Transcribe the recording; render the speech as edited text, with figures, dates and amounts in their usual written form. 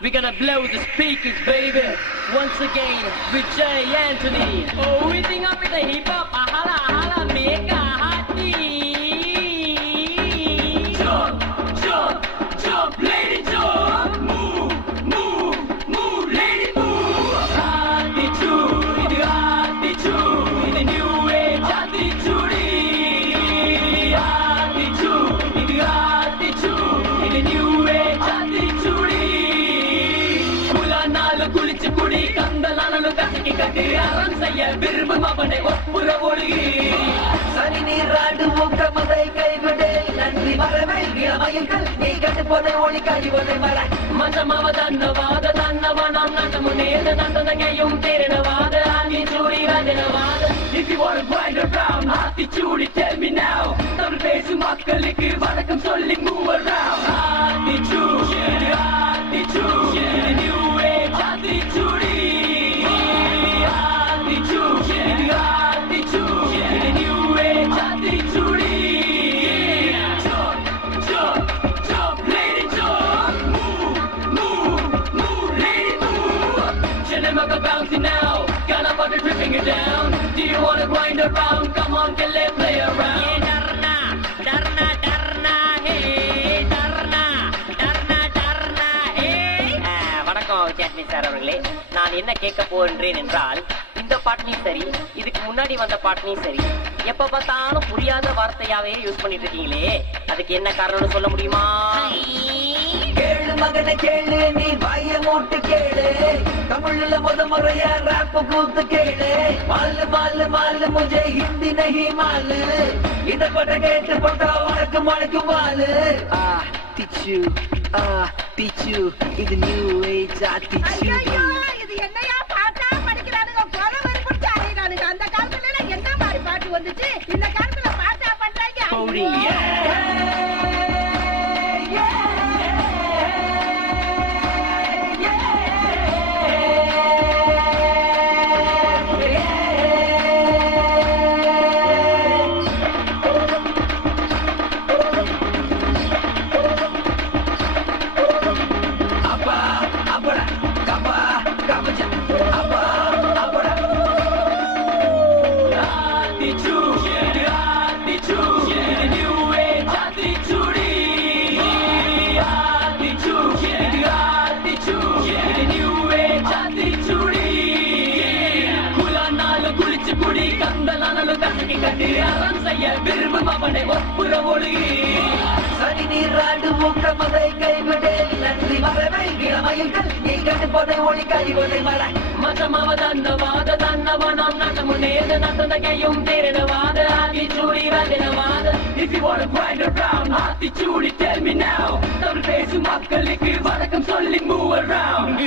We're gonna blow the speakers, baby. Once again, with Jay Anthony. Oh, we sing up with the hip hop. Ahala, ahala, make a hearty. Jump, jump, jump, lady, jump. Move, move, move, lady, move. Attitude, attitude, the new age attitude. Attitude, attitude, the new age attitude. குளிச்சு குடி கந்தலானு கசக்கி கட்டி அறம் செய்ய விரும்பும் அவனை ஒப்புற ஒழுகி சனி நீராடு ஊக்கமதை கைவிடு நன்றி மரவை இளமயில்கள் நீ கட்டு போதை ஒளி கழிவதை மர மஞ்சமாவ தன்னவாத தன்னவனம் நட்டமுனேத நந்தனையும் தேரினவாத ஆண்டி சூடி ரஜனவாத If you wanna grind around attitude tell me now Tamil பேசும் மக்களுக்கு வணக்கம் சொல்லி move around attitude attitude new age attitude attitude attitude new age attitude jump jump jump lady jump move move move lady move Chennai bouncing now got a butter dripping it down do you wanna grind around come on get let's play around darna darna darna hey darna darna darna hey வணக்கம் சேட்மி sir அவர்களே நான் என்ன கேட்க போகின்றேன் என்றால் இந்த பாட்டையும் சரி இதுக்கு முன்னாடி வந்த பாட்டையும் சரி எப்ப பார்த்தாலும் புரியாத வார்த்தையாவே யூஸ் பண்ணிட்டு இருக்கீங்களே அதுக்கு என்ன காரணம்னு சொல்ல முடியுமா கேளு மகனை கேளு நீ வாய மூட்டு கேளு தமிழ்ல முறையா ராப் கூத்து கேளு மாலு மாலு மாலு முझे हिंदी नहीं मालू இத பட்ட கேட்டு போட்டா உனக்கு மழைக்கு மாலு teachu இது new age attitude இது என்னையா பாட்டா படிக்கிறானுங்க கோலவரி புடிச்சு ஆயிரானுங்க அந்த காலத்துல என்ன மாதிரி பாட்டு வந்துச்சு இந்த காலத்துல பாட்டா பண்றாங்க அறம் செய்ய விரும்பும் அவனை ஒப்புற ஒழுகி சனி நீராடு ஊக்கமதை கைவிடு நன்றி மரவை இளமயில்கள் நீ கட்டு போதை ஒளி கழிவதை மர மச்சமாவ தன்னவாத தன்னவனம் நட்டமுனேத நந்தனையும் தேரினவாத ஆகி சூடி ரஜனவாத If you wanna grind around attitude tell me now Tamil பேசும் மக்களுக்கு வணக்கம் சொல்லி move around